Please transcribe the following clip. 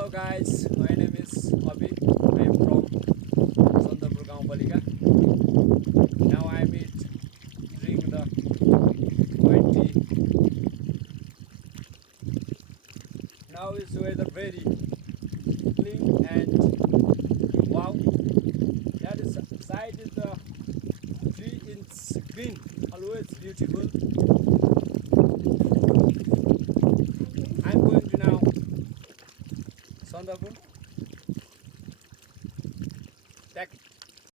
Hello guys, my name is Abhi. I am from Sandapur Gaonpalika. Now I am drink the 20. Now is weather very clean and wow. That is side is the tree is green, always beautiful. I'm going to now Sandapur.